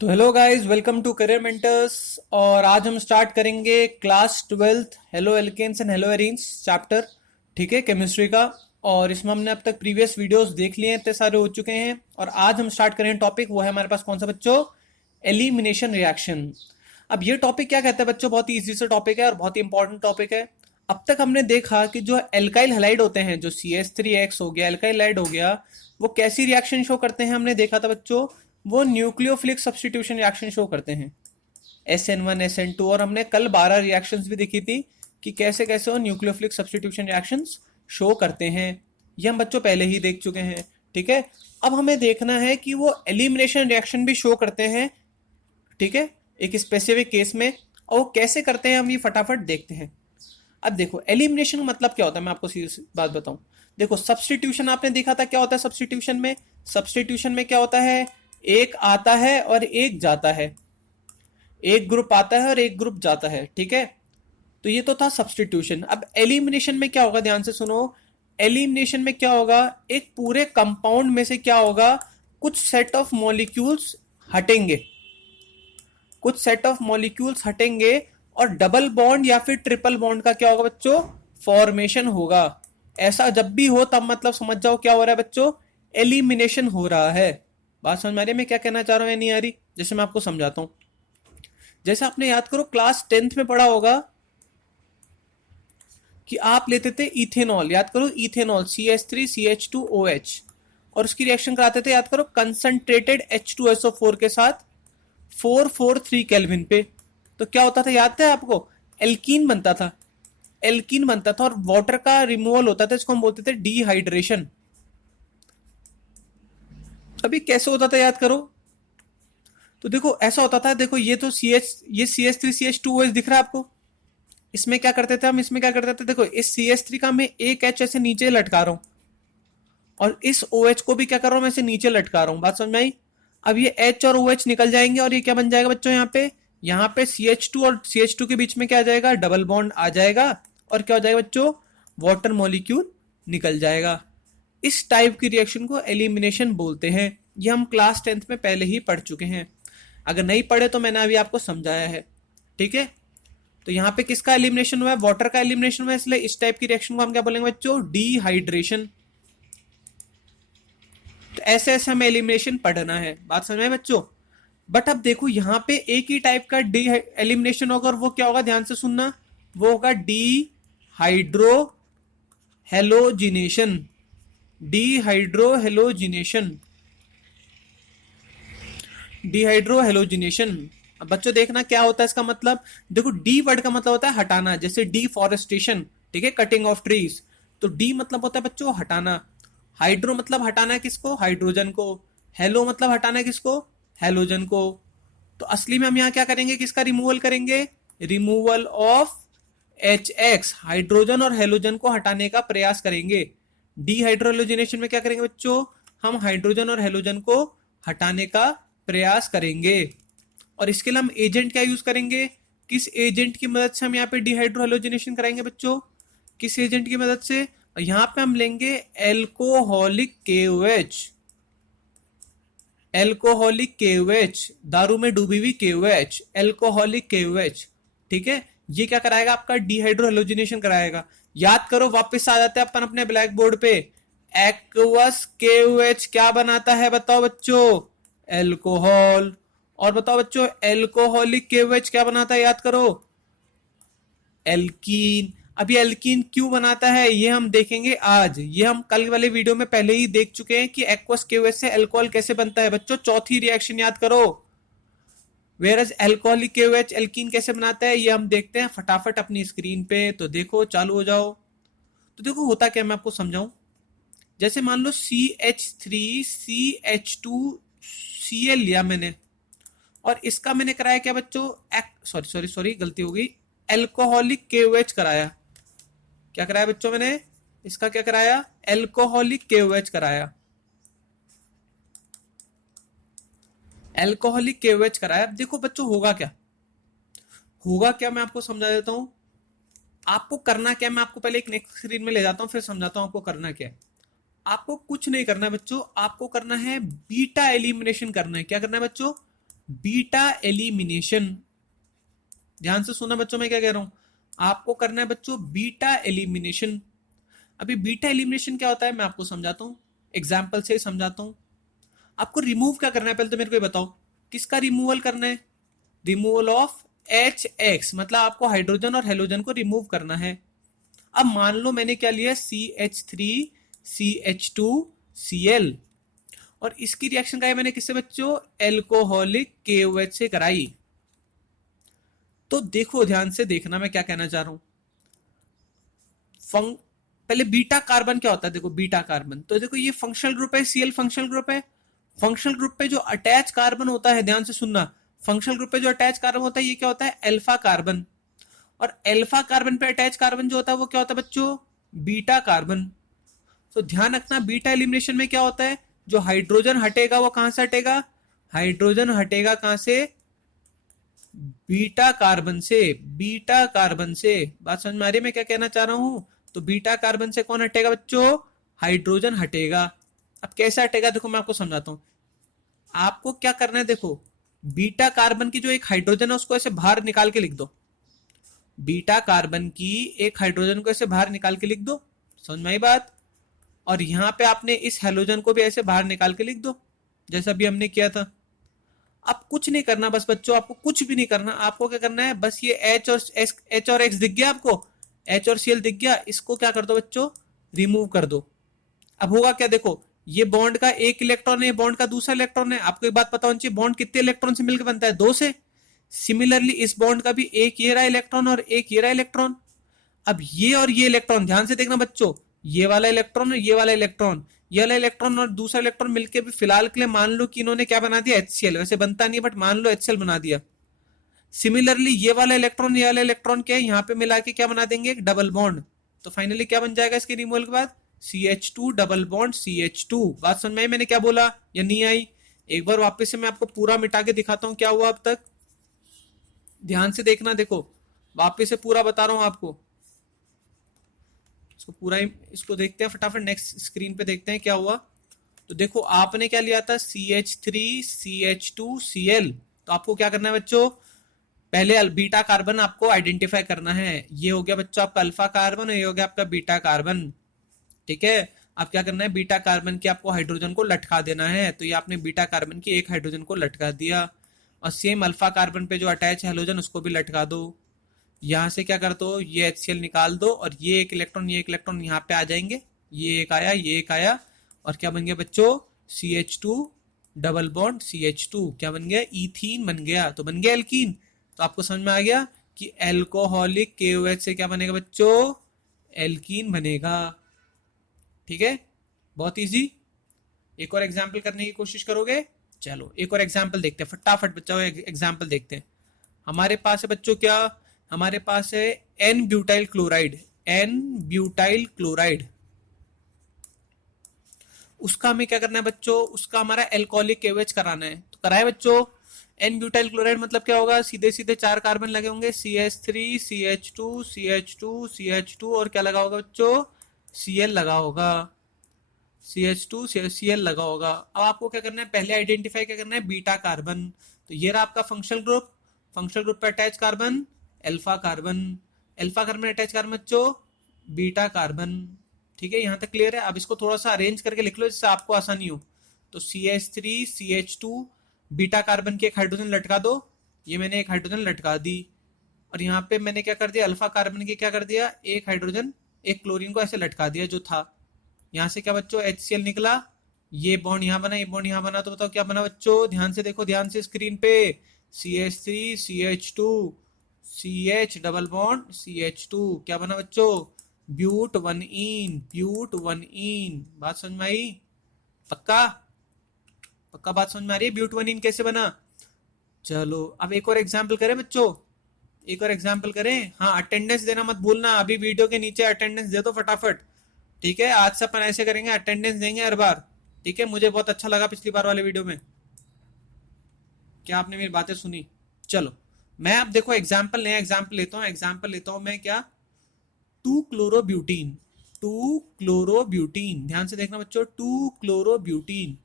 तो hello guys, welcome to career mentors. और आज हम स्टार्ट करेंगे class twelfth haloalkanes and haloarenes chapter. ठीक है, केमिस्ट्री का। और इसमें हमने अब तक प्रीवियस वीडियोस देख लिए हैं, इतने सारे हो चुके हैं। और आज हम स्टार्ट करेंगे टॉपिक, वो है हमारे पास कौन सा बच्चों? Elimination reaction. अब ये टॉपिक क्या कहता है बच्चों? बहुत ही इजी सा टॉपिक है और बहुत ही इंपॉर्टेंट टॉपिक है। अब तक हमने देखा कि जो एल्काइल हैलाइड होते हैं, जो CH3X हो गया, एल्काइल हैलाइड हो गया, वो कैसी रिएक्शन शो करते हैं हमने देखा था बच्चों। वो न्यूक्लियोफिलिक सब्स्टिट्यूशन रिएक्शन शो करते हैं, SN1 SN2। और हमने कल 12 रिएक्शंस भी देखी थी कि कैसे कैसे वो न्यूक्लियोफिलिक सब्स्टिट्यूशन रिएक्शंस शो करते हैं। ये हम बच्चों पहले ही देख चुके हैं। ठीक है, अब हमें देखना है कि वो एलिमिनेशन रिएक्शन भी शो करते हैं। ठीक है, एक स्पेसिफिक केस में। और वो कैसे करते हैं हम ये फटाफट देखते हैं। अब देखो, एलिमिनेशन का मतलब क्या होता है, मैं आपको सीधी सी बात बताऊं। देखो, सब्स्टिट्यूशन आपने देखा था क्या होता है सब्स्टिट्यूशन में। सब्स्टिट्यूशन में क्या होता है? एक आता है और एक जाता है। एक ग्रुप आता है और एक ग्रुप जाता है। ठीक है, तो ये तो था सब्स्टिट्यूशन। अब एलिमिनेशन में क्या होगा, ध्यान से सुनो। एलिमिनेशन में क्या होगा? एक पूरे कंपाउंड में से क्या होगा, कुछ सेट ऑफ मॉलिक्यूल्स हटेंगे। कुछ सेट ऑफ मॉलिक्यूल्स हटेंगे और डबल बॉन्ड या फिर ट्रिपल बॉन्ड का क्या होगा बच्चों? फॉर्मेशन होगा। ऐसा जब भी हो तब मतलब समझ जाओ क्या हो रहा है बच्चों? एलिमिनेशन हो रहा है। बात समझ में आ रही है मैं क्या कहना चाह रहा हूं या नहीं आ रही? जैसे मैं आपको समझाता हूं। जैसे आपने याद करो, क्लास 10th में पढ़ा होगा कि आप लेते थे इथेनॉल। याद करो, इथेनॉल CH3CH2OH, और उसकी रिएक्शन कराते थे, याद करो, कंसंट्रेटेड H2SO4 के साथ 443 केल्विन पे। तो क्या होता था, याद है आपको? एल्कीन बनता था। एल्कीन बनता था और वाटर का रिमूवल होता था, इसको हम बोलते थे डिहाइड्रेशन। अभी कैसे होता था याद करो। तो देखो ऐसा होता था, देखो ये तो ये CH3CH2OH दिख रहा है आपको। इसमें क्या करते थे हम, इसमें क्या करते थे, देखो इस CH3 का मैं एक H ऐसे नीचे लटका रहा हूं और इस OH को भी क्या कर रहा हूं, मैं ऐसे नीचे लटका रहा हूं। बात समझ में आई? अब ये H और OH निकल जाएंगे और ये क्या बन जाएगा बच्चों? यहाँ पे CH2 और CH2 के बीच में क्या आ जाएगा? डबल बॉन्ड आ जाएगा। और क्या हो जाएगा बच्चों? वाटर मॉलिक्यूल निकल जाएगा। इस टाइप की रिएक्शन को एलिमिनेशन बोलते हैं। ये हम क्लास 10th में पहले ही पढ़ चुके हैं। अगर नहीं पढ़े तो मैंने अभी आपको समझाया है। ठीक है, तो यहाँ पे किसका एलिमिनेशन हुआ है? वाटर का एलिमिनेशन हुआ है, इसलिए इस टाइप की रिएक्शन को हम क्या बोलेंगे बच्चों? डिहाइड्रेशन। तो ऐसे ऐसे हमें एलिमिनेशन पढ़ना है। बात समझ में बच्चों? बट अब देखो, यहाँ पे एक ही टाइप का डी एलिमिनेशन होगा, और वो क्या होगा, ध्यान से सुनना। वो होगा D hydro halogenation. Dehydro halogenation. Dehydro halogenation. अब बच्चों देखना क्या होता है इसका मतलब। देखो, डी वर्ड का मतलब होता है हटाना, जैसे डिफॉरेस्टेशन। ठीक है, कटिंग ऑफ ट्रीज। तो डी मतलब होता है बच्चों हटाना। हाइड्रो मतलब हटाना है किसको? हाइड्रोजन को। हेलो मतलब हटाना है किसको? हेलोजन को। तो असली में हम यहाँ क्या करेंगे, किसका रिमूवल करेंगे? रिमूवल ऑफ HX, हाइड्रोजन और हेलोजन को हटाने का प्रयास करेंगे। डिहाइड्रोलोजिनेशन में क्या करेंगे बच्चों? हम हाइड्रोजन और हेलोजन को हटाने का प्रयास करेंगे। और इसके लिए हम एजेंट क्या यूज करेंगे? किस एजेंट की मदद से हम यहाँ पे डिहाइड्रोहेलोजिनेशन कराएंगे बच्चों? किस एजेंट की मदद से? यहाँ पे हम लेंगे एल्कोहलिक KOH। एल्कोहलिक KOH, दारू में डूबी हुई KOH, एल्कोहलिक KOH। ठीक है, ये क्या कराएगा? आपका डिहाइड्रोहेलोजिनेशन कराएगा। याद करो, वापस आ जाते हैं अपन अपने ब्लैक बोर्ड पे। एक्वस KOH क्या बनाता है बताओ बच्चों? एल्कोहल। और बताओ बच्चों, एल्कोहलिक KOH क्या बनाता है? याद करो, एल्कीन। अब ये एल्कीन क्यों बनाता है ये हम देखेंगे आज। ये हम कल वाले वीडियो में पहले ही देख चुके हैं कि एक्वस KOH से अल्कोहल कैसे बनता है बच्चों। चौथी रिएक्शन याद करो। वेरस एल्कोहलिक KOH एल्कीन कैसे बनाता है, ये हम देखते हैं फटाफट अपनी स्क्रीन पे। तो देखो, चालू हो जाओ। तो देखो होता क्या, मैं आपको समझाऊं। जैसे मान लो CH3CH2Cl लिया मैंने, और इसका मैंने कराया क्या बच्चों? सॉरी सॉरी सॉरी, गलती हो गई। एल्कोहलिक KOH कराया। क्या कराया बच्चों मैंने? इसका क्या कराया? एल्कोहलिक KOH कराया। एल्कोहलिक KOH कराया। अब देखो बच्चों, होगा क्या? होगा क्या, मैं आपको समझा देता हूं। आपको करना क्या, मैं आपको पहले एक नेक्स्ट स्क्रीन में ले जाता हूं, फिर समझाता हूं आपको करना क्या है। आपको कुछ नहीं करना है बच्चों, आपको करना है बीटा एलिमिनेशन करना है। क्या करना है बच्चों? Beta elimination. ध्यान से सुना बच्चों, मैं क्या कह रहा हूं, आपको करना है बच्चों बीटा एलिमिनेशन। अभी बीटा एलिमिनेशन क्या होता है मैं आपको समझाता हूं, एग्जाम्पल से समझाता हूं। आपको रिमूव क्या करना है पहले तो मेरे को ये बताओ, किसका रिमूवल करना है? रिमूवल ऑफ एच एक्स, मतलब आपको हाइड्रोजन और हेलोजन को रिमूव करना है। अब मान लो मैंने क्या लिया, CH3CH2Cl, और इसकी रिएक्शन कराई मैंने किससे बच्चों, एल्कोहलिक KOH से कराई। तो देखो ध्यान से देखना मैं क्या कहना चाह रहा हूं। पहले बीटा कार्बन क्या होता है, देखो बीटा कार्बन, तो देखो ये फंक्शनल ग्रुप है, Cl फंक्शनल ग्रुप है। फंक्शनल ग्रुप पे जो अटैच कार्बन होता है, ध्यान से सुनना, फंक्शनल ग्रुप पे जो अटैच कार्बन होता है ये क्या होता है, अल्फा कार्बन। और अल्फा कार्बन पे अटैच कार्बन जो होता है वो क्या होता है बच्चों, बीटा कार्बन। तो ध्यान रखना बीटा एलिमिनेशन में क्या होता है, जो हाइड्रोजन हटेगा वो कहां से हटेगा, हाइड्रोजन हटेगा कहां से, बीटा कार्बन से। बीटा कार्बन से, बात समझ में आ रही है मैं क्या कहना चाह रहा हूं? तो बीटा कार्बन से कौन हटेगा बच्चों, हाइड्रोजन हटेगा। अब कैसे हटेगा देखो मैं आपको समझाता हूं। आपको क्या करना है देखो, बीटा कार्बन की जो एक हाइड्रोजन है उसको ऐसे बाहर निकाल के लिख दो। बीटा कार्बन की एक हाइड्रोजन को ऐसे बाहर निकाल के लिख दो, समझ में आई बात? और यहां पे आपने इस हेलोजन को भी ऐसे बाहर निकाल के लिख दो, जैसा भी हमने किया था। अब कुछ नहीं करना बस बच्चों, आपको कुछ भी नहीं करना, आपको क्या करना है बस ये एच और एक्स दिख गया आपको, एच और Cl दिख गया, इसको क्या कर दो बच्चों, रिमूव कर दो। अब होगा क्या देखो, ये बॉन्ड का एक इलेक्ट्रॉन है, बॉन्ड का दूसरा इलेक्ट्रॉन है। आपको एक बात पता होनी चाहिए, बॉन्ड कितने इलेक्ट्रॉन से मिलकर बनता है, दो से। सिमिलरली इस बॉन्ड का भी एक ये रहा इलेक्ट्रॉन और एक ये रहा इलेक्ट्रॉन। अब ये और ये इलेक्ट्रॉन ध्यान से देखना बच्चों, ये वाला इलेक्ट्रॉन और ये वाला इलेक्ट्रॉन, ये वाला इलेक्ट्रॉन और दूसरा इलेक्ट्रॉन मिलकर भी फिलहाल के लिए मान लो कि इन्होंने क्या बना दिया, HCl। वैसे बनता नहीं बट मान लो HCl बना दिया। सिमिलरली ये वाला इलेक्ट्रॉन ये वाला इलेक्ट्रॉन क्या है, यहाँ पे मिला के क्या बना देंगे, एक डबल बॉन्ड। तो फाइनली क्या बन जाएगा इसके रिमूवल के बाद, CH2 डबल बॉन्ड CH2। बात समझ में आई मैंने क्या बोला या नहीं आई? एक बार वापस से मैं आपको पूरा मिटा के दिखाता हूं क्या हुआ अब तक, ध्यान से देखना। देखो वापस से पूरा बता रहा हूं आपको, इसको पूरा ही इसको देखते हैं फटाफट, नेक्स्ट स्क्रीन पे देखते हैं क्या हुआ। तो देखो आपने क्या लिया था, CH3CH2Cl। तो आपको क्या करना है बच्चों, पहले बीटा कार्बन आपको आइडेंटिफाई करना है। ये हो गया बच्चों आपका अल्फा कार्बन और ये हो गया आपका बीटा कार्बन, ठीक है। अब क्या करना है, बीटा कार्बन की आपको हाइड्रोजन को लटका देना है। तो ये आपने बीटा कार्बन की एक हाइड्रोजन को लटका दिया, और सेम अल्फा कार्बन पे जो अटैच है हाइड्रोजन उसको भी लटका दो। यहां से क्या कर दो, ये HCl निकाल दो, और ये एक इलेक्ट्रॉन ये एक इलेक्ट्रॉन यहाँ पे आ जाएंगे, ये एक आया ये एक आया, और क्या बन गया बच्चों, CH2 डबल बॉन्ड CH2, क्या बन गया, इथीन बन गया। तो बन गया एल्कीन। तो आपको समझ में आ गया कि एल्कोहलिक KOH से क्या बनेगा बच्चों, एल्कीन बनेगा, ठीक है। बहुत इजी। एक और एग्जाम्पल करने की कोशिश करोगे, चलो एक और एग्जाम्पल देखते हैं फटाफट बच्चों, एग्जाम्पल देखते हैं। हमारे पास है बच्चों क्या, हमारे पास है N butyl chloride, N butyl chloride. उसका हमें क्या करना है बच्चों, उसका हमारा एल्कोहलिक KOH कराना है। तो कराए बच्चों, N ब्यूटाइल क्लोराइड मतलब क्या होगा, सीधे सीधे 4 कार्बन लगे होंगे, CH3 CH2 CH2 CH2, और क्या लगा होगा बच्चों, Cl लगा होगा, CH2 Cl लगा होगा। अब आपको क्या करना है, पहले आइडेंटिफाई क्या करना है, बीटा कार्बन। तो ये रहा आपका फंक्शनल ग्रुप, फंक्शनल ग्रुप पे attach carbon alpha carbon, alpha carbon attach carbon बच्चों बीटा कार्बन, ठीक है। यहां तक क्लियर है? अब इसको थोड़ा सा अरेंज करके लिख लो जिससे आपको आसानी हो। तो CH3 CH2 बीटा कार्बन की एक हाइड्रोजन लटका दो, ये मैंने एक हाइड्रोजन लटका दी, और यहाँ पे मैंने क्या कर दिया, अल्फा कार्बन की क्या कर दिया, एक हाइड्रोजन एक क्लोरीन को ऐसे लटका दिया जो था। यहाँ से क्या बच्चों, HCl निकला, ये बॉन्ड यहाँ बना ये बॉन्ड यहाँ बना। तो बताओ क्या बना बच्चों, ध्यान से देखो, ध्यान से स्क्रीन पे, CH3 CH2 CH double bond CH2, क्या बना बच्चों, ब्यूट वन इन, ब्यूट वन इन। बात समझ में आई? पक्का पक्का बात समझ में आ रही है, ब्यूट वन इन कैसे बना? चलो अब एक और एग्जाम्पल करें बच्चों, एक और एग्जाम्पल करें। हाँ अटेंडेंस देना मत भूलना, अभी वीडियो के नीचे अटेंडेंस दे दो फटाफट, ठीक है। आज से अपन ऐसे करेंगे, अटेंडेंस देंगे हर बार, ठीक है। मुझे बहुत अच्छा लगा पिछली बार वाले वीडियो में, क्या आपने मेरी बातें सुनी? चलो मैं अब देखो एग्जाम्पल, नया एग्जाम्पल लेता हूँ, एग्जाम्पल लेता हूँ मैं क्या, 2-क्लोरोब्यूटीन, 2-क्लोरोब्यूटीन, ध्यान से देखना बच्चों, 2-क्लोरोब्यूटीन,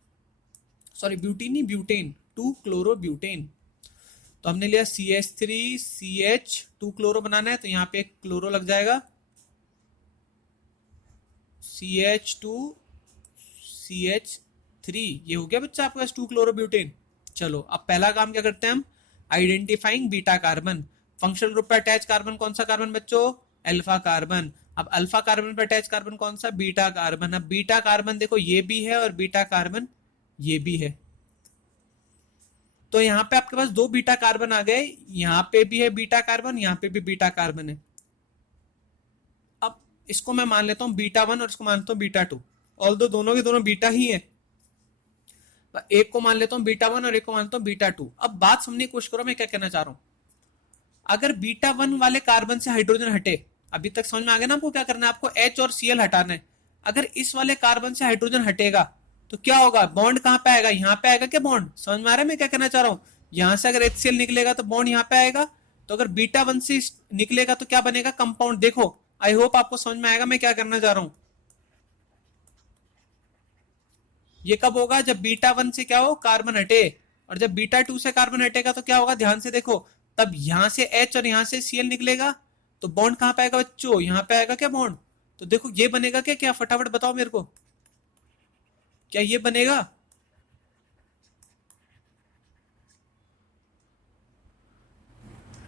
सॉरी ब्यूटीन नहीं ब्यूटेन, 2-क्लोरोब्यूटेन। तो हमने लिया CH3 CH2 क्लोरो बनाना है, तो यहाँ पे एक क्लोरो लग जाएगा, CH2CH3, ये हो गया बच्चा आपके पास 2 क्लोरोब्यूटेन। चलो अब पहला काम क्या करते हैं हम, identifying beta carbon. Functional group पे अटैच कार्बन कौन सा कार्बन बच्चों, अल्फा कार्बन। अब अल्फा कार्बन पे अटैच कार्बन कौन सा, बीटा कार्बन। अब बीटा कार्बन देखो ये भी है और बीटा कार्बन ये भी है, तो यहाँ पे आपके पास 2 बीटा कार्बन आ गए, यहाँ पे भी है बीटा कार्बन, यहाँ पे भी बीटा कार्बन है। अब इसको मैं मान लेता हूँ बीटा 1 और इसको मानता हूँ बीटा 2, ऑल्दो दोनों के दोनों बीटा ही है। एक को मान लेता हूँ बीटा 1 और एक को मानता हूँ बीटा 2। अब बात समझने की कोशिश करो मैं क्या कहना चाह रहा हूँ। अगर बीटा 1 वाले कार्बन से हाइड्रोजन हटे, अभी तक समझ में आ गया ना आपको क्या करना है, आपको H और Cl हटाना है। अगर इस वाले कार्बन से हाइड्रोजन हटेगा तो क्या होगा, बॉन्ड कहां पे आएगा, यहाँ पे आएगा क्या बॉन्ड, समझ में आ रहा है मैं क्या कहना चाह रहा हूँ। यहां से अगर HCl निकलेगा तो बॉन्ड यहाँ पे आएगा, तो अगर बीटा 1 से निकलेगा तो क्या बनेगा, कंपाउंड। देखो आई होप आपको समझ में आएगा मैं क्या करना चाह रहा हूँ। ये कब होगा, जब बीटा 1 से क्या हो, कार्बन हटे, और जब बीटा 2 से कार्बन हटेगा तो क्या होगा, ध्यान से देखो, तब यहां से H और यहां से Cl निकलेगा, तो बॉन्ड कहां पे आएगा बच्चों, यहां पे आएगा क्या बॉन्ड। तो देखो ये बनेगा क्या, क्या फटाफट बताओ मेरे को, क्या ये बनेगा।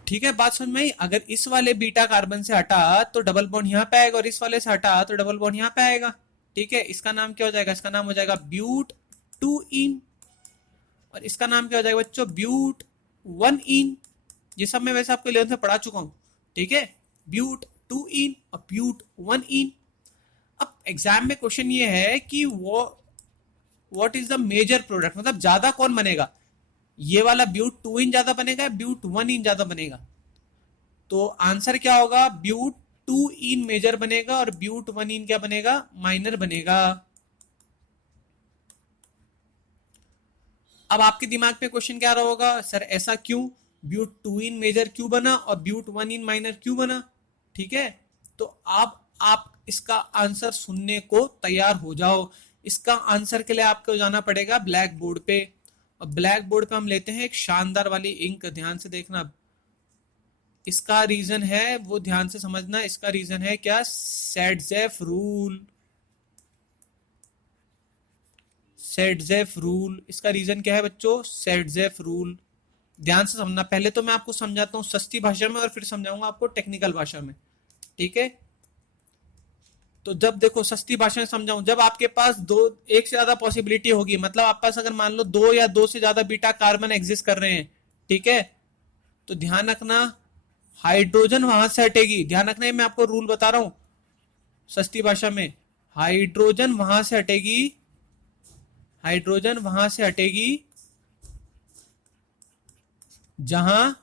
ठीक है, बात समझ में आई। अगर इस वाले बीटा कार्बन से हटा तो डबल बॉन्ड यहाँ पे आएगा, और इस वाले से हटा तो डबल बॉन्ड यहाँ पे आएगा। ठीक है, इसका नाम क्या हो जाएगा, इसका नाम हो जाएगा ब्यूट 2इन, और इसका नाम क्या हो जाएगा बच्चों, ब्यूट 1इन। ये सब मैं वैसे आपको 11th में पढ़ा चुका हूं। ठीक है, ब्यूट 2इन और ब्यूट 1इन। अब एग्जाम में क्वेश्चन ये है कि वो what is the major product, मतलब ज्यादा कौन बनेगा, ये वाला ब्यूट 2इन ज्यादा बनेगा, ब्यूट 1इन ज्यादा बनेगा। तो आंसर क्या होगा, ब्यूट 2इन मेजर बनेगा और ब्यूट 1इन क्या बनेगा, माइनर बनेगा। अब आपके दिमाग में क्वेश्चन क्या रहा होगा, सर ऐसा क्यों, ब्यूट 2इन मेजर क्यों बना और ब्यूट 1इन माइनर क्यों बना। ठीक है, तो अब आप इसका आंसर सुनने को तैयार हो जाओ। इसका आंसर के लिए आपको जाना पड़ेगा ब्लैक बोर्ड पे, और ब्लैक बोर्ड पे हम लेते हैं एक शानदार वाली इंक, ध्यान से देखना। इसका रीजन है वो ध्यान से समझना, इसका रीजन है क्या, सेडजेफ रूल। सेडजेफ रूल, इसका रीजन क्या है बच्चों, सेडजेफ रूल। ध्यान से समझना, पहले तो मैं आपको समझाता हूँ सस्ती भाषा में और फिर समझाऊंगा आपको टेक्निकल भाषा में। ठीक है, तो जब देखो सस्ती भाषा में समझाऊं, जब आपके पास एक से ज्यादा पॉसिबिलिटी होगी, मतलब आपके पास अगर मान लो 2 या 2 से ज्यादा बीटा कार्बन एग्जिस्ट कर रहे हैं, ठीक है, तो ध्यान रखना हाइड्रोजन वहां से हटेगी। ध्यान रखना है मैं आपको रूल बता रहा हूं सस्ती भाषा में, हाइड्रोजन वहां से हटेगी, हाइड्रोजन वहां से हटेगी जहां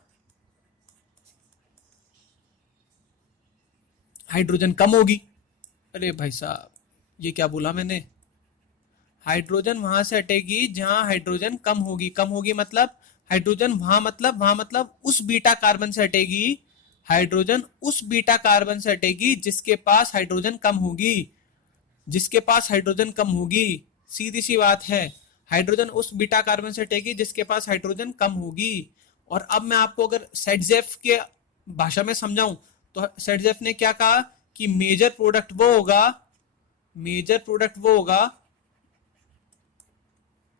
हाइड्रोजन कम होगी। अरे भाई साहब ये क्या बोला मैंने, हाइड्रोजन वहां से हटेगी जहां हाइड्रोजन कम होगी। कम होगी मतलब हाइड्रोजन वहां मतलब उस बीटा कार्बन से हटेगी, हाइड्रोजन उस बीटा कार्बन से हटेगी जिसके पास हाइड्रोजन कम होगी, जिसके पास हाइड्रोजन कम होगी। सीधी सी बात है, हाइड्रोजन उस बीटा कार्बन से हटेगी जिसके पास हाइड्रोजन कम होगी। और अब मैं आपको अगर सेडजेफ के भाषा में समझाऊं तो सेडजेफ ने क्या कहा कि मेजर प्रोडक्ट वो होगा, मेजर प्रोडक्ट वो होगा,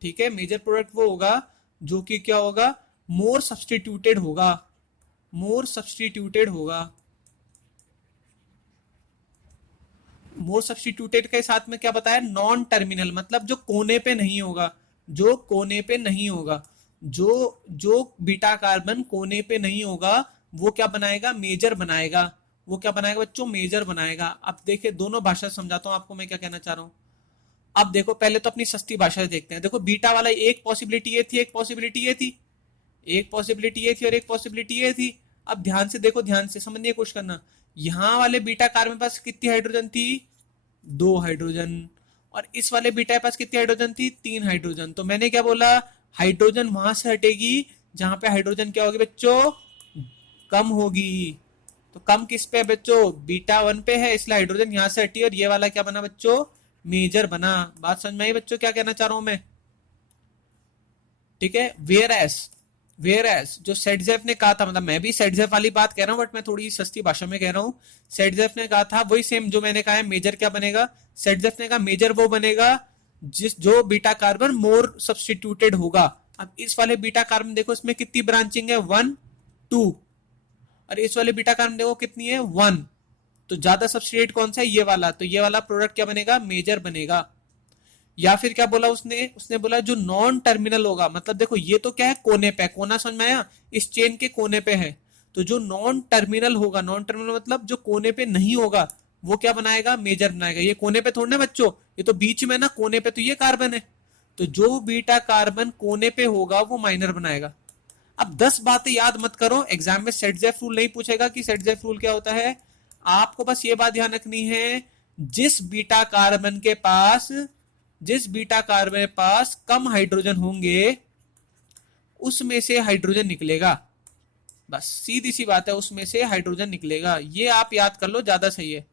ठीक है, मेजर प्रोडक्ट वो होगा जो कि क्या होगा, मोर सब्सटीट्यूटेड होगा, मोर सब्सटीट्यूटेड होगा। मोर सब्सटीट्यूटेड के साथ में क्या बताया, नॉन टर्मिनल, मतलब जो कोने पे नहीं होगा, जो कोने पे नहीं होगा, जो जो बीटा कार्बन कोने पे नहीं होगा वो क्या बनाएगा, मेजर बनाएगा। वो क्या बनाएगा बच्चों, मेजर बनाएगा। अब देखिए दोनों भाषा समझाता हूं आपको मैं क्या कहना चाह रहा हूं। अब देखो पहले तो अपनी सस्ती भाषा से देखते हैं। देखो बीटा वाला एक पॉसिबिलिटी ये थी, एक पॉसिबिलिटी ये थी, एक पॉसिबिलिटी ये थी और एक पॉसिबिलिटी ये थी। अब ध्यान से देखो, ध्यान से समझने की कोशिश करना, यहां वाले बीटा कार्बन के पास कितनी हाइड्रोजन थी, 2 हाइड्रोजन, और इस वाले बीटा के पास कितनी हाइड्रोजन थी, 3 हाइड्रोजन। तो मैंने क्या बोला, हाइड्रोजन वहां से हटेगी जहां पे हाइड्रोजन क्या होगी बच्चों, कम होगी। तो कम किस पे है बच्चों, बीटा 1 पे है, इसलिए हाइड्रोजन यहां से हटी और ये वाला क्या बना बच्चों, मेजर बना। बात समझ में आई बच्चों क्या कहना चाह रहा हूं मैं। ठीक है, वेयर एस वेयर एज जो सेटजेफ ने कहा था, मतलब मैं भी सेटजेफ वाली बात कह रहा हूँ बट मैं थोड़ी सस्ती भाषा में कह रहा हूँ। सेटजेफ ने कहा था वही सेम जो मैंने कहा है, मेजर क्या बनेगा, सेटजेफ ने कहा मेजर वो बनेगा जिस जो बीटा कार्बन मोर सब्सटीट्यूटेड होगा। अब इस वाले बीटा कार्बन देखो इसमें कितनी ब्रांचिंग है, 1 2, और इस वाले बीटा कार्बन देखो कितनी है, 1। तो ज्यादा सब्सटीट्यूट कौन सा है, ये वाला, तो ये वाला प्रोडक्ट क्या बनेगा, मेजर बनेगा। या फिर क्या बोला उसने, उसने बोला जो नॉन टर्मिनल होगा, मतलब देखो ये तो क्या है, कोने पे, कोना समझ में आया, इस चेन के कोने पे है। तो जो नॉन टर्मिनल होगा, नॉन टर्मिनल मतलब जो कोने पे नहीं होगा, वो क्या बनाएगा, मेजर बनाएगा। ये कोने पे थोड़ना बच्चों, ये तो बीच में ना, कोने पे तो ये कार्बन है। तो जो बीटा कार्बन कोने पे होगा वो माइनर बनाएगा। अब 10 बातें याद मत करो, एग्जाम में सेटजेफ रूल नहीं पूछेगा कि सेटजेफ रूल क्या होता है। आपको बस ये बात ध्यान रखनी है, जिस बीटा कार्बन के पास, जिस बीटा कार्बन के पास कम हाइड्रोजन होंगे उसमें से हाइड्रोजन निकलेगा। बस सीधी सी बात है, उसमें से हाइड्रोजन निकलेगा, ये आप याद कर लो, ज्यादा सही है।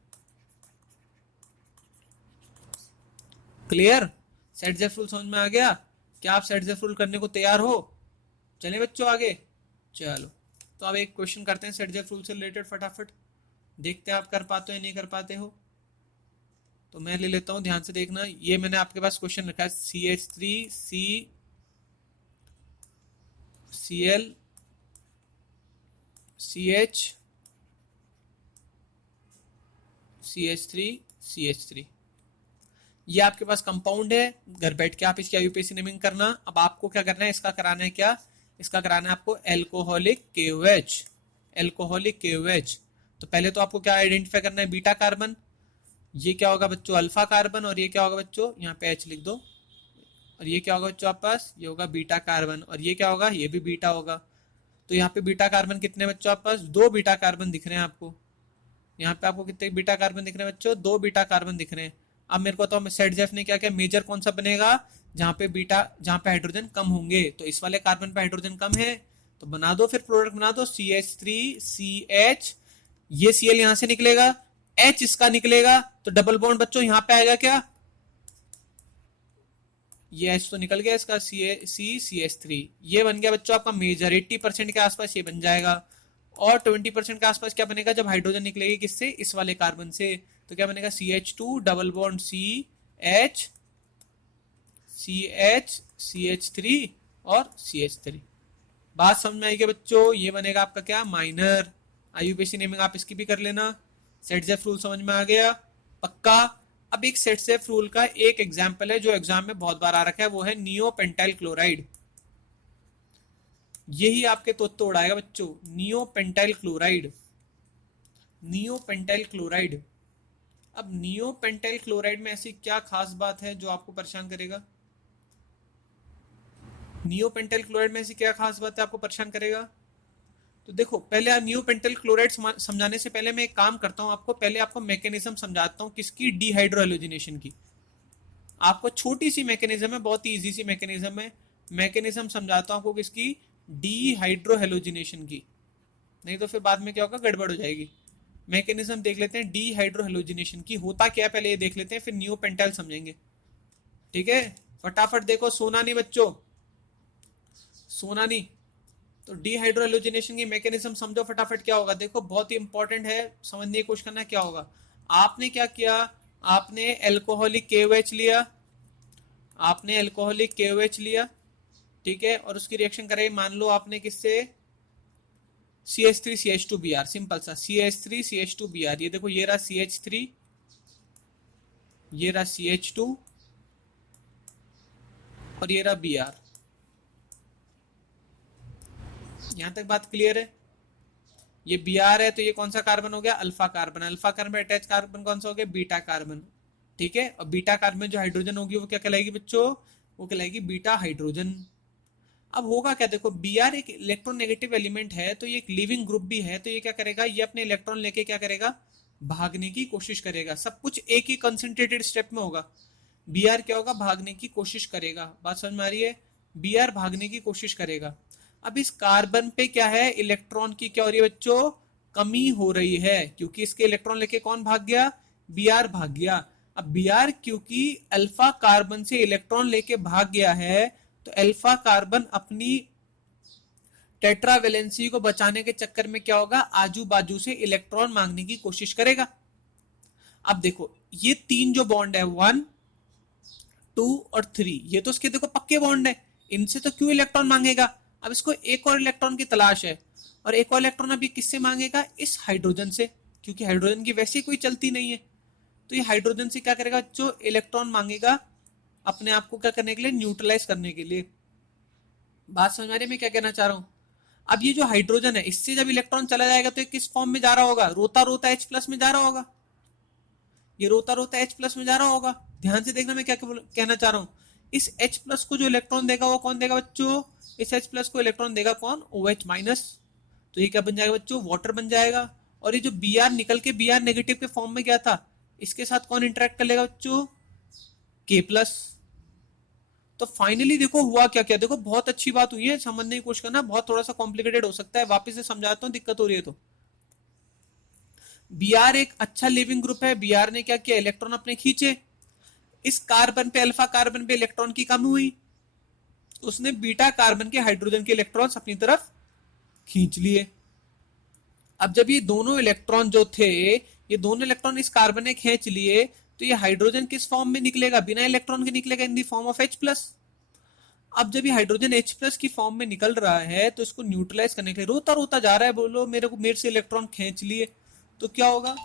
क्लियर, सेटजेफ रूल समझ में आ गया? क्या आप सेटजेफ रूल करने को तैयार हो? चले बच्चों आगे, चलो। तो अब एक क्वेश्चन करते हैं सेटजेफ रूल से रिलेटेड, फटाफट देखते हैं आप कर पाते हो या नहीं कर पाते हो। तो मैं ले लेता हूं, ध्यान से देखना। ये मैंने आपके पास क्वेश्चन रखा है, CH3CCl CH3CH3 ये आपके पास कंपाउंड है। घर बैठ के आप इसकी आईयूपीएसी नेमिंग करना। अब आपको क्या करना है, इसका कराना है क्या, इसका कराना है आपको एल्कोहलिक KOH, एल्कोहलिक KOH। तो पहले तो आपको क्या आइडेंटिफाई करना है, बीटा कार्बन, ये क्या होगा बच्चों, अल्फा कार्बन, और ये क्या होगा बच्चों, यहाँ पे H लिख दो, और ये क्या होगा बच्चों आप पास, ये होगा बीटा कार्बन, और ये क्या होगा, ये भी बीटा होगा। तो यहाँ पे बीटा कार्बन कितने बच्चों आप पास, 2 बीटा कार्बन दिख रहे हैं आपको। यहाँ पे आपको कितने बीटा कार्बन दिख रहे हैं बच्चों, 2 बीटा कार्बन दिख रहे हैं। अब मेरे को तो सेटजेफ ने क्या किया, मेजर कौन सा बनेगा, जहाँ पे बीटा, जहाँ पे हाइड्रोजन कम होंगे। तो इस वाले कार्बन पे हाइड्रोजन कम है, तो बना दो, फिर प्रोडक्ट बना दो, CH3CH, ये Cl यहां से निकलेगा, H इसका निकलेगा, तो डबल बॉन्ड बच्चों यहाँ पे आएगा क्या, ये H तो निकल गया इसका, CH3, ये बन गया बच्चों आपका मेजर। 80% के आसपास ये बन जाएगा। और 20% के आसपास क्या बनेगा, जब हाइड्रोजन निकलेगी किससे, इस वाले कार्बन से, तो क्या बनेगा, CH2 डबल बॉन्ड CH3 और CH3। बात समझ में आई कि बच्चों, ये बनेगा आपका क्या, माइनर। आईयूपीएसी नेमिंग आप इसकी भी कर लेना। सेटजेफ रूल समझ में आ गया, पक्का। अब एक सेटजेफ रूल का एक एग्जांपल है जो एग्जाम में बहुत बार आ रखा है, वो है नियोपेंटाइल क्लोराइड। यही आपके तो उड़ाएगा बच्चों, नियोपेंटाइल क्लोराइड, नियोपेंटाइल क्लोराइड। अब नियोपेंटाइल क्लोराइड में ऐसी क्या खास बात है जो आपको परेशान करेगा, नियोपेंटाइल क्लोराइड में ऐसी क्या खास बात है आपको परेशान करेगा। तो देखो, पहले नियोपेंटाइल क्लोराइड समझाने से पहले मैं एक काम करता हूं, आपको पहले आपको मैकेनिज्म समझाता हूं किसकी, डिहाइड्रोहेलोजिनेशन की। आपको छोटी सी मैकेनिज्म है, बहुत ही इजी सी मैकेनिज्म है। मैकेनिज्म समझाता हूं आपको किसकी, डिहाइड्रोहेलोजिनेशन की, नहीं तो फिर बाद में क्या होगा, गड़बड़ हो जाएगी। मैकेनिज्म देख लेते हैं डिहाइड्रोहेलोजिनेशन की, होता क्या है पहले ये देख लेते हैं, फिर नियोपेंटाइल समझेंगे। ठीक है, फटाफट देखो, सोना नहीं बच्चों, सोना नहीं। तो डिहाइड्रोहेलोजिनेशन की मैकेनिज्म समझो फटाफट, क्या होगा देखो, बहुत ही इंपॉर्टेंट है, समझने की कोशिश करना क्या होगा। आपने क्या किया, आपने एल्कोहलिक KOH लिया, आपने एल्कोहलिक KOH लिया, ठीक है, और उसकी रिएक्शन कराई, मान लो आपने किससे, CH3CH2Br, सिंपल सा CH3CH2Br। ये देखो, ये रहा CH3, ये रहा CH2, और ये रहा Br। यहां तक बात क्लियर है। ये Br है तो ये कौन सा कार्बन हो गया, अल्फा कार्बन। अल्फा कार्बन में अटैच कार्बन कौन सा हो गया, बीटा कार्बन। ठीक है, और बीटा कार्बन जो हाइड्रोजन होगी वो क्या कहलाएगी बच्चों, वो कहलाएगी बीटा हाइड्रोजन। अब होगा क्या, देखो Br एक इलेक्ट्रोनेगेटिव एलिमेंट है, तो ये एक लिविंग ग्रुप भी है, तो ये क्या करेगा, ये अपने इलेक्ट्रॉन लेके क्या करेगा, भागने की कोशिश करेगा। सब कुछ एक ही कंसंट्रेटेड स्टेप में होगा। Br क्या होगा, भागने की कोशिश करेगा। बात समझ में आ रही है, Br भागने की कोशिश करेगा। अब इस कार्बन पे क्या है, इलेक्ट्रॉन की क्या हो रही है बच्चों, कमी हो रही है, क्योंकि इसके इलेक्ट्रॉन लेके कौन भाग गया, Br भाग गया। अब Br क्योंकि अल्फा कार्बन से इलेक्ट्रॉन लेके भाग गया है, तो अल्फा कार्बन अपनी टेट्रावेलेंसी को बचाने के चक्कर में क्या होगा, आजू बाजू से इलेक्ट्रॉन मांगने की कोशिश करेगा। अब देखो ये तीन जो बॉन्ड है 1, 2 और 3, ये तो उसके देखो पक्के बॉन्ड है, इनसे तो क्यों इलेक्ट्रॉन मांगेगा। अब इसको एक और इलेक्ट्रॉन की तलाश है, और एक और इलेक्ट्रॉन अभी किससे मांगेगा, इस हाइड्रोजन से, क्योंकि हाइड्रोजन की वैसे कोई चलती नहीं है। तो ये हाइड्रोजन से क्या करेगा, जो इलेक्ट्रॉन मांगेगा अपने आप को क्या करने के लिए, न्यूट्रलाइज करने के लिए। बात समझ आ रही है मैं क्या कहना चाह रहा हूं। अब ये जो हाइड्रोजन है, इससे जब इलेक्ट्रॉन चला जाएगा तो ये किस फॉर्म में जा रहा होगा, रोता रोता H+ में जा रहा होगा। ये रोता रोता H+ में जा रहा होगा। ध्यान से देखना मैं क्या कहना चाह रहा हूं। इस H+ को जो इलेक्ट्रॉन देगा वो कौन देगा बच्चों, इस H+ को इलेक्ट्रॉन देगा कौन, OH-। तो ये क्या बन जाएगा बच्चों, वाटर बन जाएगा। और ये जो Br निकल के Br नेगेटिव के फॉर्म में गया था, इसके साथ कौन इंटरेक्ट कर लेगा बच्चों, K+। तो फाइनली देखो हुआ क्या क्या, देखो बहुत अच्छी बात हुई है, समझने की कोशिश करना, बहुत थोड़ा सा कॉम्प्लिकेटेड हो सकता है, वापस से समझाता हूं, दिक्कत हो रही है तो। Br एक अच्छा लिविंग ग्रुप है। Br ने क्या किया, इलेक्ट्रॉन अपने खींचे, इस कार्बन पे, अल्फा कार्बन पे इलेक्ट्रॉन की कमी हुई, उसने बीटा कार्बन के हाइड्रोजन के इलेक्ट्रॉन्स अपनी तरफ खींच लिए। अब जब ये दोनों इलेक्ट्रॉन जो थे, ये दोनों इलेक्ट्रॉन इस कार्बन ने खींच लिए, तो ये हाइड्रोजन किस फॉर्म में निकलेगा, बिना इलेक्ट्रॉन के निकलेगा, इन दी फॉर्म ऑफ H+। अब जब ये हाइड्रोजन H+ की फॉर्म में निकल रहा है, तो इसको न्यूट्रलाइज करने के लिए रोता रोता जा रहा है, बोलो मेरे से इलेक्ट्रॉन खींच लिए, तो क्या होगा,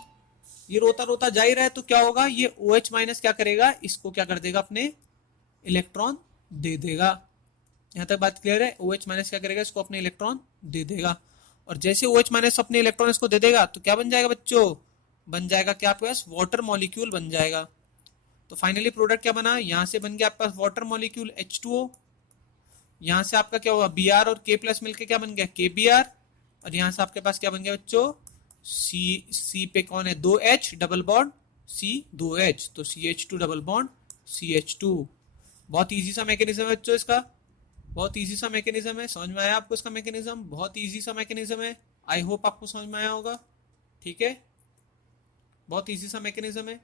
ये रोता रोता जा ही रहा है, तो क्या होगा, ये OH- क्या करेगा, इसको क्या कर देगा, अपने इलेक्ट्रॉन दे देगा। यहां तक बात क्लियर है। OH- क्या करेगा, इसको अपने इलेक्ट्रॉन दे देगा, और जैसे OH- अपने इलेक्ट्रॉन इसको दे देगा, तो क्या बन जाएगा बच्चों, बन जाएगा क्या आपके पास, वाटर मॉलिक्यूल बन जाएगा। तो फाइनली प्रोडक्ट क्या बना, यहां से बन गया आपके पास वाटर मॉलिक्यूल H2O। यहां से आपका क्या हुआ, Br और K+ मिलके क्या बन गया, KBr। और यहां से आपके पास क्या बन गया बच्चों, C पे कौन है, 2H double bond C, 2H, तो CH2 डबल बॉन्ड CH2। बहुत इजी सा मैकेनिज्म है बच्चों इसका, बहुत इजी सा मैकेनिज्म है। समझ में आया आपको इसका मैकेनिज्म, बहुत इजी सा मैकेनिज्म है। आई होप आपको समझ में आया होगा, ठीक है, बहुत इजी सा मैकेनिज्म है।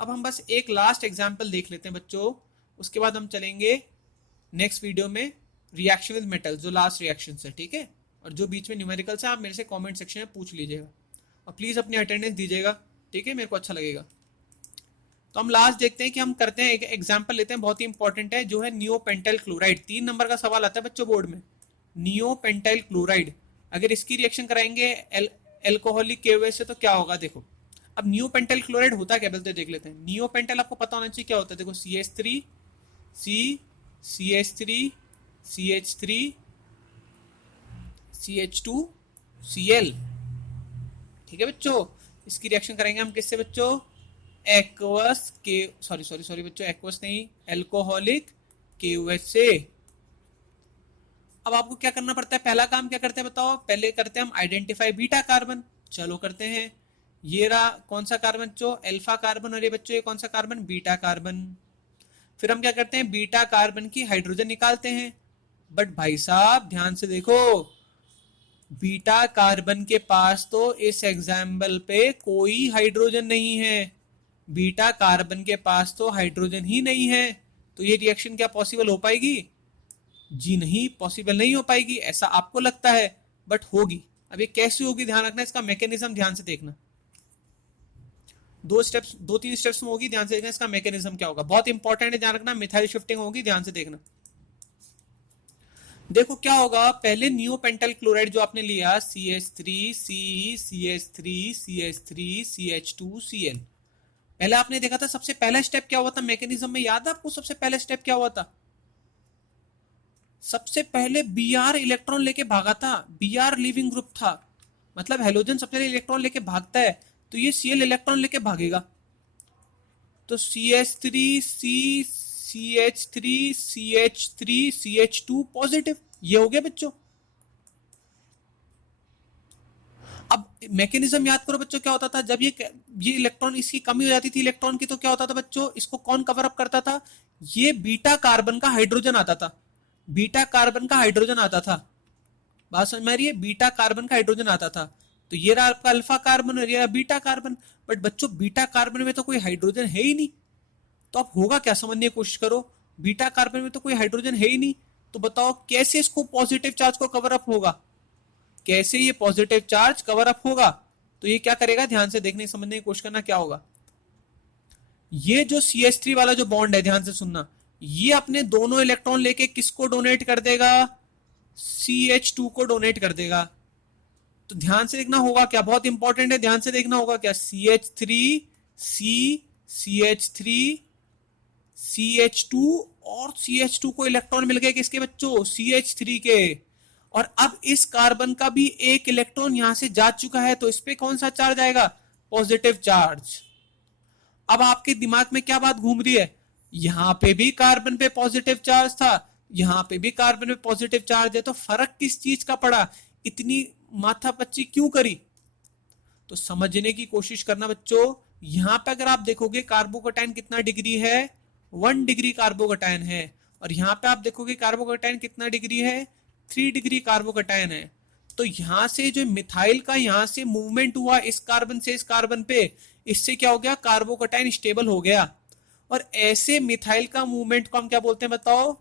अब हम बस एक लास्ट एग्जांपल देख लेते हैं बच्चों, उसके बाद हम चलेंगे नेक्स्ट वीडियो में रिएक्शन विद मेटल, जो लास्ट रिएक्शन है, ठीक है। और जो बीच में न्यूमेरिकल्स है, आप मेरे से कमेंट सेक्शन में पूछ लीजिएगा, और प्लीज अपनी अटेंडेंस दीजिएगा, ठीक है, मेरे को अच्छा लगेगा। तो हम लास्ट देखते हैं कि हम करते हैं, एक एग्जांपल लेते हैं, बहुत ही इंपॉर्टेंट है, जो है नियोपेंटाइल क्लोराइड। 3 नंबर का सवाल आता है बच्चों बोर्ड में, नियोपेंटाइल क्लोराइड। अगर इसकी रिएक्शन कराएंगे एल्कोहलिक KOH से, तो क्या होगा, देखो। अब नियोपेंटाइल क्लोराइड होता क्या, बोलते देख लेते हैं। नियोपेंटाइल आपको पता होना चाहिए क्या होता है, देखो CH3 C, CH3 CH3 CH2 Cl, ठीक है बच्चों। इसकी रिएक्शन करेंगे हम किससे बच्चों, एक्वस के, सॉरी बच्चों, एक्वस नहीं, एल्कोहलिक KOH से। अब आपको क्या करना पड़ता है, पहला काम क्या करते हैं बताओ, पहले करते हैं हम आइडेंटिफाई बीटा कार्बन। चलो करते हैं। ये रहा कौन सा कार्बन बच्चों, अल्फा कार्बन, और ये बच्चों ये कौन सा कार्बन, बीटा कार्बन। फिर हम क्या करते हैं, बीटा कार्बन की हाइड्रोजन निकालते हैं। बट भाई साहब ध्यान से देखो, बीटा कार्बन के पास तो इस एग्जाम्पल पे कोई हाइड्रोजन नहीं है, बीटा कार्बन के पास तो हाइड्रोजन ही नहीं है। तो ये रिएक्शन क्या पॉसिबल हो पाएगी, जी नहीं, पॉसिबल नहीं हो पाएगी, ऐसा आपको लगता है, बट होगी। अब ये कैसे होगी, ध्यान रखना, इसका मैकेनिज्म ध्यान से देखना। 2-3 स्टेप्स में होगी, ध्यान से देखना इसका मैकेनिज्म क्या होगा, बहुत इंपॉर्टेंट है, ध्यान रखना। मिथाइल शिफ्टिंग होगी, ध्यान से देखना। देखो क्या होगा, पहले नियोपेंटाइल क्लोराइड जो आपने लिया, CH3 C, CH3 CH3 CH2 Cl, पहले आपने देखा था, सबसे पहला स्टेप क्या हुआ था मैकेनिज्म में, याद है आपको सबसे पहला स्टेप क्या हुआ था, सबसे पहले Br इलेक्ट्रॉन लेके भागा था, Br लिविंग ग्रुप था, मतलब हेलोजन सबसे पहले इलेक्ट्रॉन लेके भागता है, तो ये Cl इलेक्ट्रॉन लेके भागेगा। तो CH3 C, CH3 CH3 CH2 positive, ये हो गया बच्चों। अब मैकेनिज्म याद करो बच्चों, क्या होता था जब ये इलेक्ट्रॉन, इसकी कमी हो जाती थी इलेक्ट्रॉन की, तो क्या होता था बच्चों, इसको कौन कवर अप करता था, ये बीटा कार्बन का हाइड्रोजन आता था, बीटा कार्बन का हाइड्रोजन आता था। बात समझ में आ रही है, बीटा कार्बन का हाइड्रोजन आता था। तो ये रहा आपका अल्फा कार्बन और ये रहा बीटा कार्बन। बट बच्चों बीटा कार्बन में तो कोई हाइड्रोजन है ही नहीं, तो अब होगा क्या, समझने की कोशिश करो। बीटा कार्बन में तो कोई हाइड्रोजन है ही नहीं, तो बताओ कैसे इसको पॉजिटिव चार्ज को कवर अप होगा, कैसे ये पॉजिटिव चार्ज कवर अप होगा। तो ये क्या करेगा, ध्यान से देखने समझने की कोशिश करना, क्या होगा, ये जो CH3 वाला जो बॉन्ड है, ध्यान से सुनना, ये अपने दोनों इलेक्ट्रॉन लेके किसको डोनेट कर देगा, CH2 को डोनेट कर देगा। तो ध्यान से देखना होगा क्या, बहुत इंपॉर्टेंट है, ध्यान से देखना होगा क्या, CH3 C CH3 CH2 और CH2 को इलेक्ट्रॉन मिल गए किसके बच्चों, CH3 के। और अब इस कार्बन का भी एक इलेक्ट्रॉन यहां से जा चुका है, तो इस पे कौन सा चार्ज आएगा, पॉजिटिव चार्ज। अब आपके दिमाग में क्या बात घूम रही है, यहां पे भी कार्बन पे पॉजिटिव चार्ज था, यहां पे भी कार्बन पे पॉजिटिव चार्ज है, तो फर्क किस चीज का पड़ा, इतनी माथापच्ची क्यों करी। तो समझने की कोशिश करना बच्चों, यहां पे अगर आप देखोगे कार्बोकैटायन कितना डिग्री है, 1 डिग्री कार्बोकैटायन है, और यहां पे आप देखोगे कार्बोकैटायन कितना डिग्री है, 3 डिग्री कार्बोकैटायन है। तो यहां से जो मिथाइल का यहां से मूवमेंट हुआ इस कार्बन से इस कार्बन पे, इससे क्या हो गया, कार्बोकैटायन स्टेबल हो गया। और ऐसे मिथाइल का मूवमेंट को हम क्या बोलते हैं बताओ,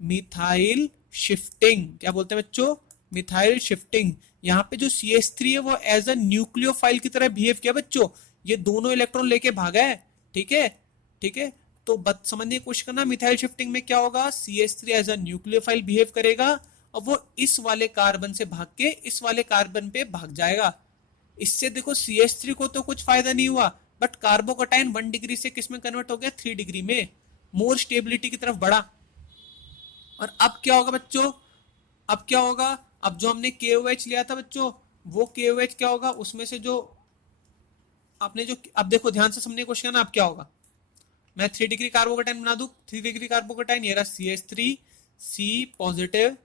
मिथाइल शिफ्टिंग। क्या बोलते हैं बच्चों, मिथाइल शिफ्टिंग। यहाँ पे जो CH3 है वो एज अ न्यूक्लियोफाइल की तरह बिहेव किया बच्चों, ये दोनों इलेक्ट्रॉन लेके भागा है, ठीक है, ठीक है। तो समझने की कोशिश करना, मिथाइल शिफ्टिंग में क्या होगा, CH3 as a nucleophile behave करेगा, और वो इस वाले कार्बन से भाग के इस वाले कार्बन पे भाग जाएगा। इससे देखो CH3 को तो कुछ फायदा नहीं हुआ, बट कार्बोकैटायन 1 डिग्री से किस में कन्वर्ट हो गया, 3 डिग्री में, मोर स्टेबिलिटी की तरफ बढ़ा। और अब क्या होगा बच्चों, अब क्या होगा, अब जो हमने KOH लिया था बच्चों, वो KOH क्या होगा, उसमें से जो आपने जो, अब देखो ध्यान से समझने की कोशिश करना, अब क्या होगा, मैं 3 डिग्री कार्बोकैटायन बना दूं, 3 डिग्री कार्बोकैटायन, ये रहा CH3 C positive,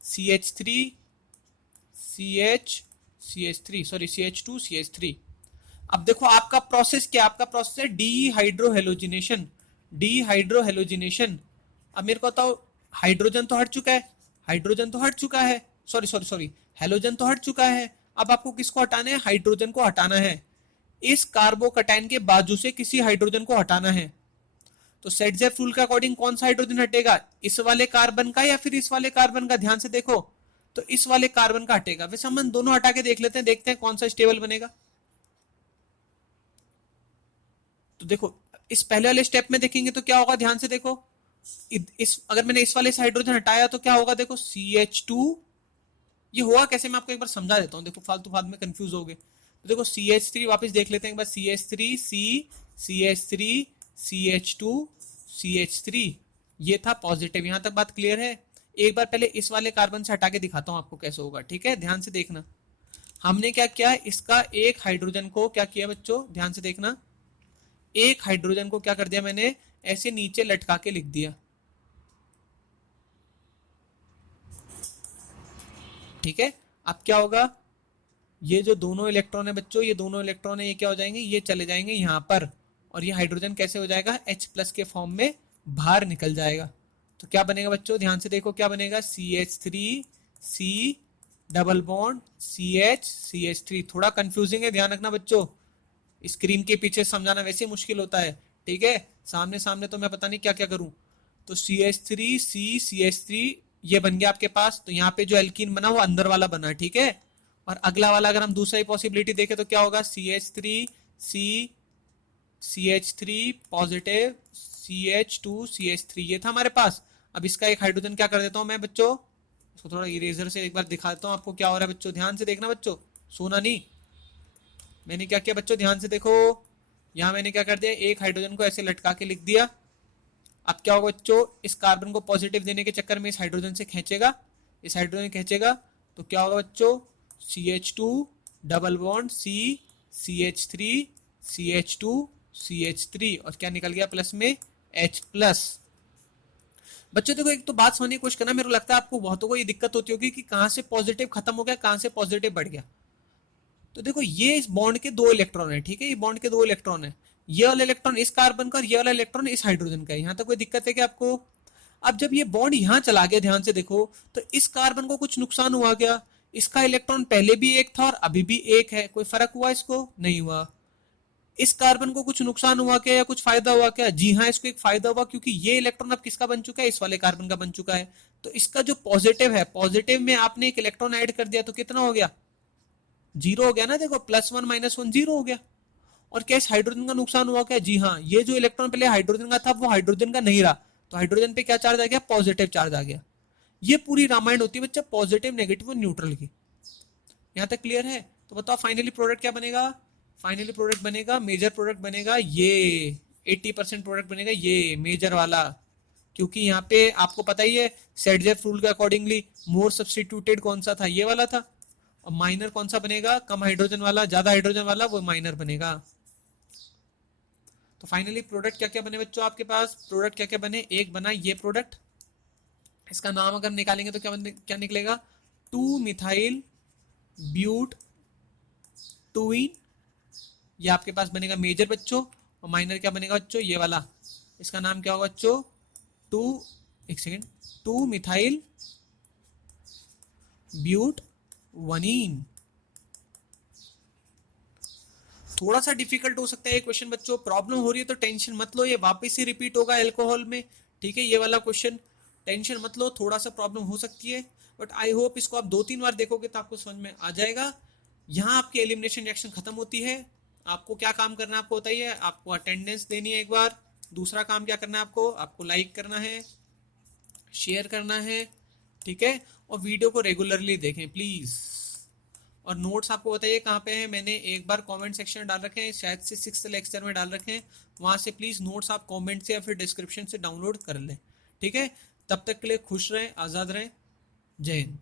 CH3 CH3 sorry CH2 CH3। अब देखो आपका प्रोसेस क्या, आपका प्रोसेस है डीहाइड्रोहेलोजिनेशन, डीहाइड्रोहेलोजिनेशन। अब मेरे को बताओ, हाइड्रोजन तो हट चुका है, हाइड्रोजन तो हट चुका है, सॉरी सॉरी सॉरी हेलोजन तो हट चुका है। अब आपको किसको हटाना है, हाइड्रोजन को हटाना है, इस कार्बोकैटायन के बाजू से किसी हाइड्रोजन को हटाना है। तो सेटजेफ रूल के अकॉर्डिंग कौन सा हाइड्रोजन हटेगा, इस वाले कार्बन का या फिर इस वाले कार्बन का, ध्यान से देखो, तो इस वाले कार्बन का हटेगा। वैसे हम दोनों हटा के देख लेते हैं, देखते हैं कौन सा स्टेबल बनेगा। तो देखो इस पहले वाले स्टेप में देखेंगे तो क्या होगा, ध्यान से देखो, इस अगर मैंने इस वाले से हाइड्रोजन हटाया तो क्या होगा, देखो CH2, ये हुआ कैसे मैं आपको एक बार समझा देता हूँ, देखो फालतू फालतू में कंफ्यूज हो गए। तो देखो CH3 वापस देख लेते हैं एक बार, CH3 C CH3 CH2 CH3, ये था पॉजिटिव, यहां तक बात क्लियर है। एक बार पहले इस वाले कार्बन से हटा के दिखाता हूं आपको कैसे होगा, ठीक है, ध्यान से देखना। हमने क्या किया, इसका एक हाइड्रोजन को क्या किया बच्चों, ध्यान से देखना, एक हाइड्रोजन को क्या कर दिया मैंने, ऐसे नीचे लटका के लिख दिया, ठीक है। अब क्या होगा, ये जो दोनों इलेक्ट्रॉन है बच्चों, ये दोनों इलेक्ट्रॉन है, ये क्या हो जाएंगे, ये चले जाएंगे यहां पर, और ये हाइड्रोजन कैसे हो जाएगा, H+ के फॉर्म में बाहर निकल जाएगा। तो क्या बनेगा बच्चों, ध्यान से देखो क्या बनेगा, CH3 C double bond CH CH3। थोड़ा कंफ्यूजिंग है, ध्यान रखना बच्चों, स्क्रीन के पीछे समझाना वैसे मुश्किल होता है, ठीक है, सामने सामने तो मैं पता नहीं क्या क्या करूं। तो CH3 C CH3 ये बन गया आपके पास। तो यहाँ पे जो एल्कीन बना वो अंदर वाला बना, ठीक है। और अगला वाला अगर हम दूसरा ही पॉसिबिलिटी देखें तो क्या होगा, CH3 C CH3 positive CH2 CH3, ये था हमारे पास। अब इसका एक हाइड्रोजन क्या कर देता हूं मैं बच्चों, इसको थोड़ा इरेजर से एक बार दिखा देता हूं आपको क्या हो रहा है बच्चों, ध्यान से देखना बच्चों, सोना नहीं। मैंने क्या किया बच्चों, ध्यान से देखो, यहां मैंने क्या कर दिया, एक हाइड्रोजन को ऐसे लटका के लिख दिया। अब क्या होगा बच्चों, इस कार्बन को पॉजिटिव देने के चक्कर में इस हाइड्रोजन से खींचेगा, इस हाइड्रोजन खींचेगा, तो क्या होगा बच्चों, CH2 double bond C CH3 CH2 CH3, और क्या निकल गया प्लस में H+। बच्चों देखो एक तो बात समझने की कोशिश करना, मेरे को लगता है आपको बहुतों को ये दिक्कत होती होगी कि कहां से पॉजिटिव खत्म हो गया, कहां से पॉजिटिव बढ़ गया। तो देखो ये इस बॉन्ड के 2 इलेक्ट्रॉन है, ठीक है, ये बॉन्ड के 2 इलेक्ट्रॉन है, ये वाला इलेक्ट्रॉन इस कार्बन का और ये वाला इलेक्ट्रॉन इस हाइड्रोजन का है। यहां तक कोई दिक्कत है क्या आपको। अब जब ये बॉन्ड यहां चला गया, ध्यान से देखो, तो इस कार्बन को कुछ नुकसान हुआ क्या, इसका इलेक्ट्रॉन पहले भी एक था और अभी भी एक है, कोई फर्क हुआ इसको, नहीं हुआ। इस कार्बन को कुछ नुकसान हुआ क्या या कुछ फायदा हुआ क्या? जी हाँ, इसको एक फायदा हुआ, क्योंकि ये इलेक्ट्रॉन अब किसका बन चुका है? इस वाले कार्बन का बन चुका है। तो इसका जो पॉजिटिव है, पॉजिटिव में आपने एक इलेक्ट्रॉन ऐड कर दिया तो कितना हो गया? जीरो हो गया ना। देखो, +1 -1 जीरो हो गया। और क्या इस हाइड्रोजन का नुकसान हुआ क्या? जी हाँ, ये जो इलेक्ट्रॉन पहले हाइड्रोजन का था वो हाइड्रोजन का नहीं रहा, तो हाइड्रोजन पे क्या चार्ज आ गया? पॉजिटिव चार्ज आ गया। ये पूरी रामायण होती है बच्चा पॉजिटिव, नेगेटिव और न्यूट्रल की। यहां तक क्लियर है? तो बताओ फाइनली प्रोडक्ट क्या बनेगा? फाइनली प्रोडक्ट बनेगा, मेजर प्रोडक्ट बनेगा ये, 80% प्रोडक्ट बनेगा ये मेजर वाला। क्योंकि यहाँ पे आपको पता ही है सेडजेफ रूल के अकॉर्डिंगली मोर सब्सटीट्यूटेड कौन सा था? ये वाला था। और माइनर कौन सा बनेगा? कम हाइड्रोजन वाला। ज्यादा हाइड्रोजन वाला वो माइनर बनेगा। तो फाइनली प्रोडक्ट क्या क्या बने बच्चों आपके पास? प्रोडक्ट क्या क्या बने? एक बना ये प्रोडक्ट, इसका नाम अगर निकालेंगे तो क्या निकलेगा? 2 मिथाइल ब्यूट टूइन। ये आपके पास बनेगा मेजर बच्चों। और माइनर क्या बनेगा बच्चों? ये वाला, इसका नाम क्या होगा बच्चों? टू, एक सेकेंड, 2 मिथाइल ब्यूट वनीन। थोड़ा सा डिफिकल्ट हो सकता है ये क्वेश्चन बच्चों, प्रॉब्लम हो रही है तो टेंशन मत लो, ये वापस ही रिपीट होगा अल्कोहल में। ठीक है, ये वाला क्वेश्चन, टेंशन मत लो, थोड़ा सा प्रॉब्लम हो सकती है, बट आई होप इसको आप 2-3 बार देखोगे तो आपको समझ में आ जाएगा। यहाँ आपकी एलिमिनेशन रिएक्शन खत्म होती है। आपको क्या काम करना है आपको बताइए? आपको अटेंडेंस देनी है एक बार। दूसरा काम क्या करना है आपको? आपको लाइक करना है, शेयर करना है, ठीक है, और वीडियो को रेगुलरली देखें प्लीज। और नोट्स आपको बताइए कहाँ पे हैं? मैंने एक बार कमेंट सेक्शन में डाल रखे हैं, शायद से 6th लेक्चर में डाल रखे हैं, वहां से प्लीज नोट्स आप कमेंट से या फिर डिस्क्रिप्शन से डाउनलोड कर लें। ठीक है, तब तक के लिए खुश रहें, आज़ाद रहें। जय हिंद।